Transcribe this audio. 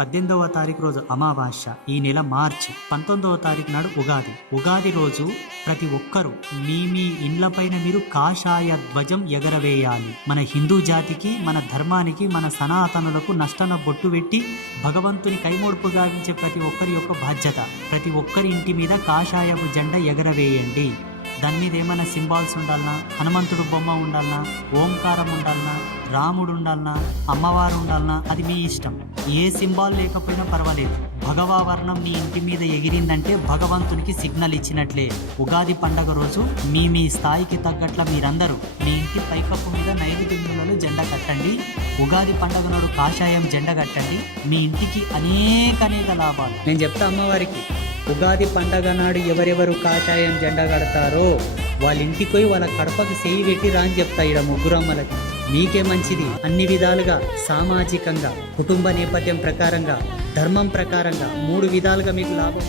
18వ తారీఖు రోజు అమావాస్య, ఈ నెల మార్చి 19వ తారీఖు నాడు ఉగాది. ఉగాది రోజు ప్రతి ఒక్కరూ మీ ఇండ్లపైన మీరు కాషాయ ధ్వజం ఎగరవేయాలి. మన హిందూ జాతికి, మన ధర్మానికి, మన సనాతనులకు నష్టన బొట్టు పెట్టి భగవంతుని కైమోడుపు గావించే ప్రతి ఒక్కరి యొక్క బాధ్యత. ప్రతి ఒక్కరి ఇంటి మీద కాషాయపు జెండా ఎగరవేయండి. దాని మీద ఏమైనా సింబాల్స్ ఉండాలనా, హనుమంతుడు బొమ్మ ఉండాలనా, ఓంకారం ఉండాలనా, రాముడు ఉండాలనా, అమ్మవారు ఉండాలనా, అది మీ ఇష్టం. ఏ సింబాల్ లేకపోయినా పర్వాలేదు. భగవా వర్ణం మీ ఇంటి మీద ఎగిరిందంటే భగవంతునికి సిగ్నల్ ఇచ్చినట్లే. ఉగాది పండగ రోజు మీ స్థాయికి తగ్గట్ల మీరందరూ మీ ఇంటి పైకప్పు మీద నైవేద్యంలో జెండా కట్టండి. ఉగాది పండగ నాడు కాషాయం జెండా కట్టండి. మీ ఇంటికి అనేక లాభాలు. నేను చెప్తా అమ్మవారికి, ఉగాది పండగ నాడు ఎవరెవరు కాషాయం జెండా కడతారో వాళ్ళ ఇంటికి పోయి వాళ్ళ కడపకు చేయి పెట్టి రాని చెప్తా. ఇక్కడ ముగ్గురమ్మలకి మీకే మంచిది. అన్ని విధాలుగా, సామాజికంగా, కుటుంబ నేపథ్యం ప్రకారంగా, ధర్మం ప్రకారంగా 3 విధాలుగా మీకు లాభం.